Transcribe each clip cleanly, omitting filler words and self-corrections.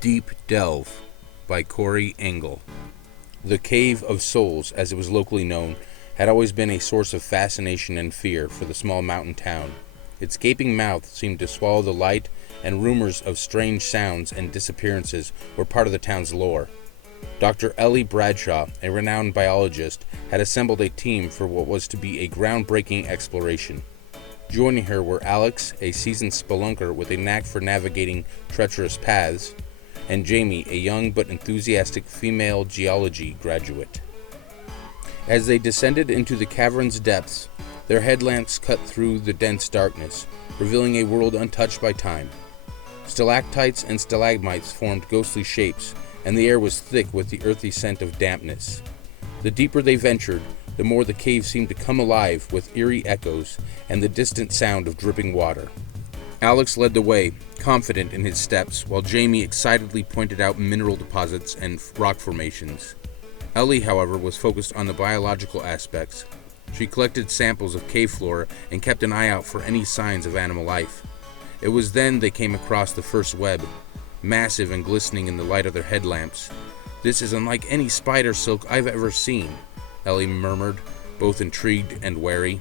Deep Delve by Cory Engel. The Cave of Souls, as it was locally known, had always been a source of fascination and fear for the small mountain town. Its gaping mouth seemed to swallow the light, and rumors of strange sounds and disappearances were part of the town's lore. Dr. Ellie Bradshaw, a renowned biologist, had assembled a team for what was to be a groundbreaking exploration. Joining her were Alex, a seasoned spelunker with a knack for navigating treacherous paths, and Jamie, a young but enthusiastic female geology graduate. As they descended into the cavern's depths, their headlamps cut through the dense darkness, revealing a world untouched by time. Stalactites and stalagmites formed ghostly shapes, and the air was thick with the earthy scent of dampness. The deeper they ventured, the more the cave seemed to come alive with eerie echoes and the distant sound of dripping water. Alex led the way, confident in his steps, while Jamie excitedly pointed out mineral deposits and rock formations. Ellie, however, was focused on the biological aspects. She collected samples of cave flora and kept an eye out for any signs of animal life. It was then they came across the first web, massive and glistening in the light of their headlamps. "This is unlike any spider silk I've ever seen," Ellie murmured, both intrigued and wary.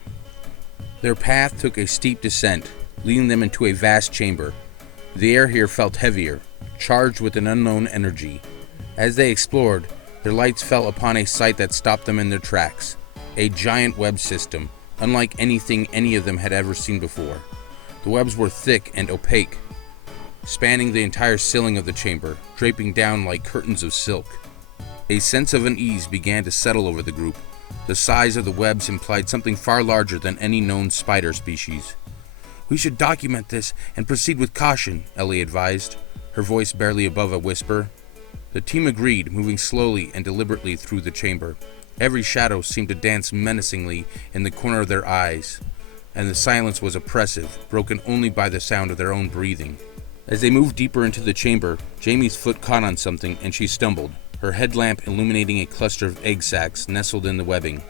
Their path took a steep descent, leading them into a vast chamber. The air here felt heavier, charged with an unknown energy. As they explored, their lights fell upon a sight that stopped them in their tracks. A giant web system, unlike anything any of them had ever seen before. The webs were thick and opaque, spanning the entire ceiling of the chamber, draping down like curtains of silk. A sense of unease began to settle over the group. The size of the webs implied something far larger than any known spider species. "We should document this and proceed with caution," Ellie advised, her voice barely above a whisper. The team agreed, moving slowly and deliberately through the chamber. Every shadow seemed to dance menacingly in the corner of their eyes, and the silence was oppressive, broken only by the sound of their own breathing. As they moved deeper into the chamber, Jamie's foot caught on something and she stumbled, her headlamp illuminating a cluster of egg sacs nestled in the webbing.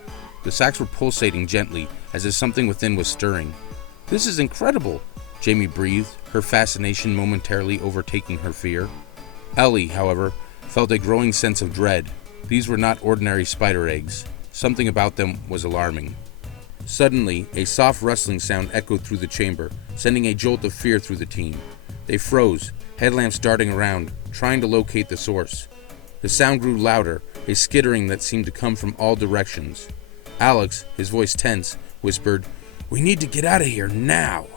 The sacs were pulsating gently, as if something within was stirring. "This is incredible," Jamie breathed, her fascination momentarily overtaking her fear. Ellie, however, felt a growing sense of dread. These were not ordinary spider eggs. Something about them was alarming. Suddenly, a soft rustling sound echoed through the chamber, sending a jolt of fear through the team. They froze, headlamps darting around, trying to locate the source. The sound grew louder, a skittering that seemed to come from all directions. Alex, his voice tense, whispered, "We need to get out of here now!"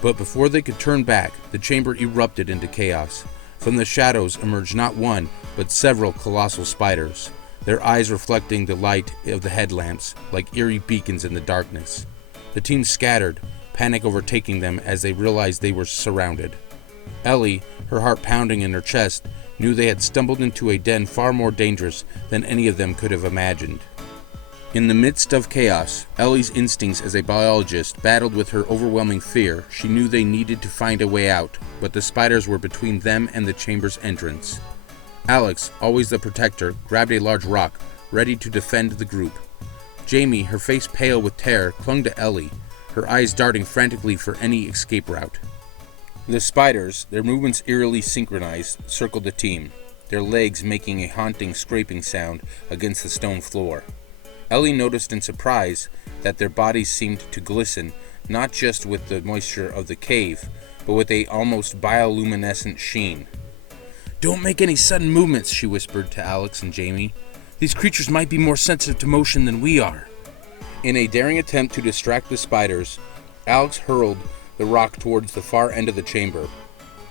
But before they could turn back, the chamber erupted into chaos. From the shadows emerged not one, but several colossal spiders, their eyes reflecting the light of the headlamps like eerie beacons in the darkness. The team scattered, panic overtaking them as they realized they were surrounded. Ellie, her heart pounding in her chest, knew they had stumbled into a den far more dangerous than any of them could have imagined. In the midst of chaos, Ellie's instincts as a biologist battled with her overwhelming fear. She knew they needed to find a way out, but the spiders were between them and the chamber's entrance. Alex, always the protector, grabbed a large rock, ready to defend the group. Jamie, her face pale with terror, clung to Ellie, her eyes darting frantically for any escape route. The spiders, their movements eerily synchronized, circled the team, their legs making a haunting scraping sound against the stone floor. Ellie noticed in surprise that their bodies seemed to glisten, not just with the moisture of the cave, but with a almost bioluminescent sheen. "Don't make any sudden movements," she whispered to Alex and Jamie. "These creatures might be more sensitive to motion than we are." In a daring attempt to distract the spiders, Alex hurled the rock towards the far end of the chamber.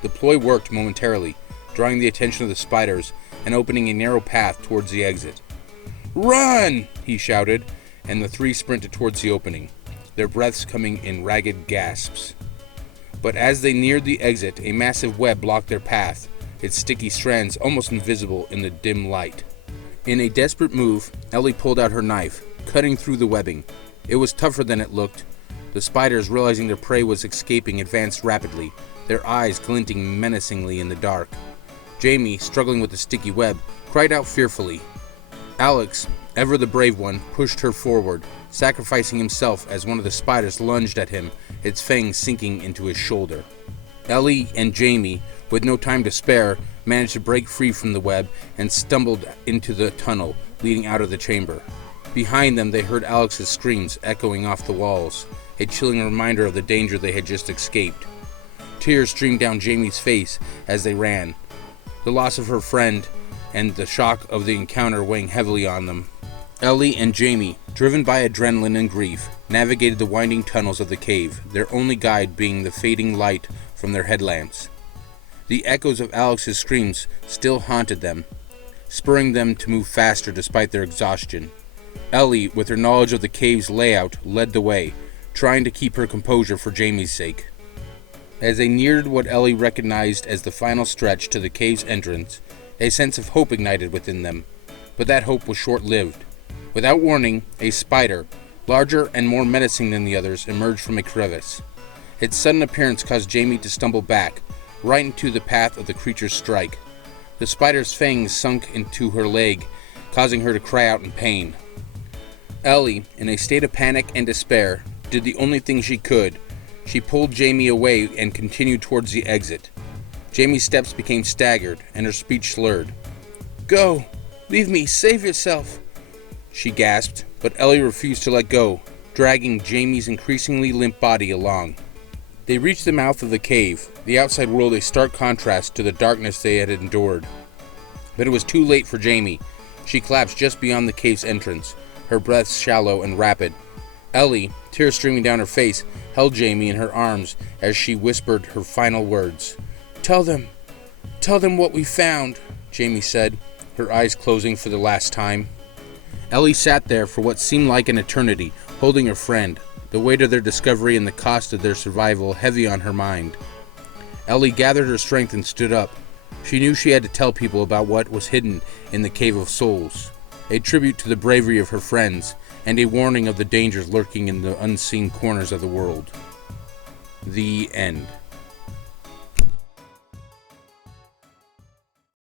The ploy worked momentarily, drawing the attention of the spiders and opening a narrow path towards the exit. "Run!" he shouted, and the three sprinted towards the opening, their breaths coming in ragged gasps. But as they neared the exit, a massive web blocked their path, its sticky strands almost invisible in the dim light. In a desperate move, Ellie pulled out her knife, cutting through the webbing. It was tougher than it looked. The spiders, realizing their prey was escaping, advanced rapidly, their eyes glinting menacingly in the dark. Jamie, struggling with the sticky web, cried out fearfully. Alex, ever the brave one, pushed her forward, sacrificing himself as one of the spiders lunged at him, its fangs sinking into his shoulder. Ellie and Jamie, with no time to spare, managed to break free from the web and stumbled into the tunnel leading out of the chamber. Behind them, they heard Alex's screams echoing off the walls, a chilling reminder of the danger they had just escaped. Tears streamed down Jamie's face as they ran, the loss of her friend and the shock of the encounter weighing heavily on them. Ellie and Jamie, driven by adrenaline and grief, navigated the winding tunnels of the cave, their only guide being the fading light from their headlamps. The echoes of Alex's screams still haunted them, spurring them to move faster despite their exhaustion. Ellie, with her knowledge of the cave's layout, led the way, trying to keep her composure for Jamie's sake. As they neared what Ellie recognized as the final stretch to the cave's entrance, a sense of hope ignited within them, but that hope was short-lived. Without warning, a spider, larger and more menacing than the others, emerged from a crevice. Its sudden appearance caused Jamie to stumble back, right into the path of the creature's strike. The spider's fangs sunk into her leg, causing her to cry out in pain. Ellie, in a state of panic and despair, did the only thing she could. She pulled Jamie away and continued towards the exit. Jamie's steps became staggered, and her speech slurred. "Go! Leave me! Save yourself!" she gasped, but Ellie refused to let go, dragging Jamie's increasingly limp body along. They reached the mouth of the cave, the outside world a stark contrast to the darkness they had endured. But it was too late for Jamie. She collapsed just beyond the cave's entrance, her breath shallow and rapid. Ellie, tears streaming down her face, held Jamie in her arms as she whispered her final words. Tell them what we found," Jamie said, her eyes closing for the last time. Ellie sat there for what seemed like an eternity, holding her friend, the weight of their discovery and the cost of their survival heavy on her mind. Ellie gathered her strength and stood up. She knew she had to tell people about what was hidden in the Cave of Souls, a tribute to the bravery of her friends, and a warning of the dangers lurking in the unseen corners of the world. The end.